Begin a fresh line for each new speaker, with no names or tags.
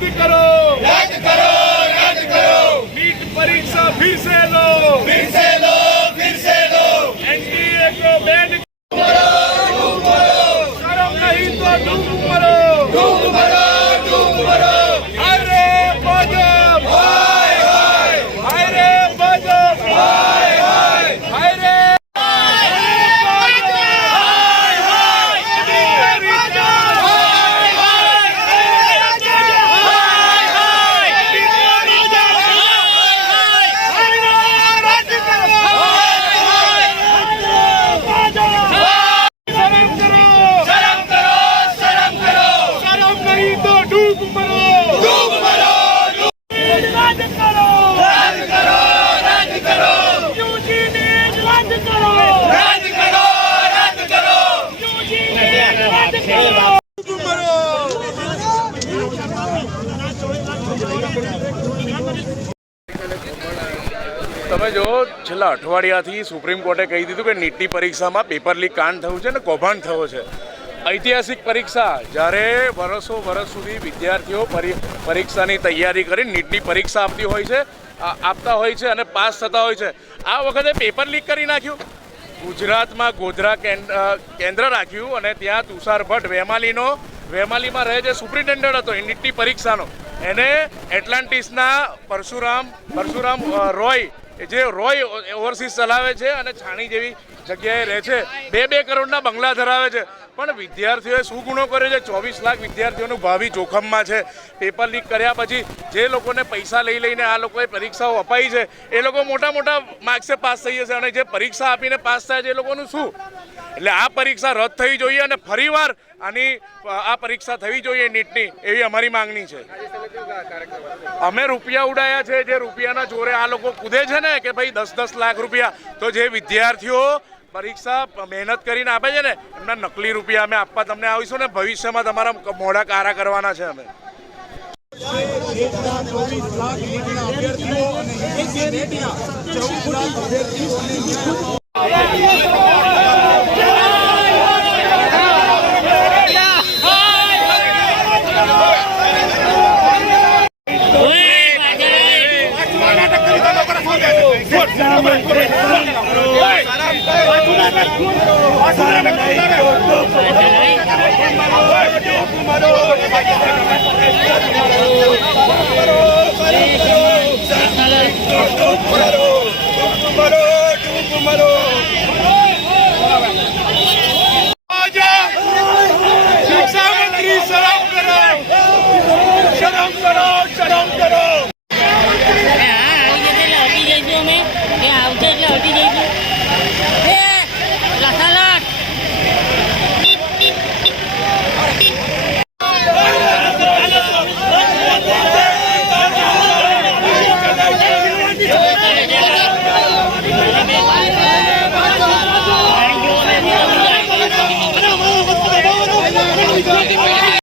રદ
કરો. રદ કરો રદ
કરો. નીટ પરીક્ષા ફી લો ફી તમે જો છેલ્લા અઠવાડિયાથી સુપ્રીમ કોર્ટે કહી દીધું કે નીટની પરીક્ષામાં પેપર લીક કાંડ થયું છે ને કૌભાંડ થયો છે. ઐતિહાસિક પરીક્ષા, જ્યારે વર્ષો વર્ષ સુધી વિદ્યાર્થીઓ પરીક્ષાની તૈયારી કરી નીટની પરીક્ષા આપતી હોય છે આપતા હોય છે અને પાસ થતા હોય છે. આ વખતે પેપર લીક કરી નાખ્યું. ગુજરાતમાં ગોધરા કેન્દ્ર રાખ્યું અને ત્યાં તુષાર ભટ્ટ વેમાલીનો, વેમાલીમાં રહે જે સુપ્રિન્ટેન્ડન્ટ હતો એ નીટની પરીક્ષાનો. એને એટલાન્ટિસના પરશુરામ પરશુરામ રોય જે રોય ઓવરસીઝ ચલાવે છે અને છાણી જેવી જગ્યાએ રહે છે, બે બે કરોડના બંગલા ધરાવે છે. પણ વિદ્યાર્થીઓએ શું ગુનો કર્યો છે? ચોવીસ લાખ વિદ્યાર્થીઓનું ભાવિ જોખમમાં છે. પેપર લીક કર્યા પછી જે લોકોને પૈસા લઈ લઈને આ લોકોએ પરીક્ષાઓ અપાઈ છે, એ લોકો મોટા મોટા માર્ક્સે પાસ થઈ જશે અને જે પરીક્ષા આપીને પાસ થાય છે, એ લોકોનું શું? એટલે આ પરીક્ષા રદ થવી જોઈએ અને ફરીવાર આની, આ પરીક્ષા થવી જોઈએ નીટની એવી અમારી માંગણી છે. અમે રૂપિયા ઉડાયા છે, જે રૂપિયાના જોરે આ લોકો કૂદે છે ને કે ભાઈ દસ દસ લાખ રૂપિયા, તો જે વિદ્યાર્થીઓ પરીક્ષા મહેનત કરીને આપે છે ને, એમના નકલી રૂપિયા અમે આપવા તમને આવીશું ને ભવિષ્યમાં તમારા મોઢા કારા કરવાના છે અમે.
शरम करो शरम करो প্রতিদিন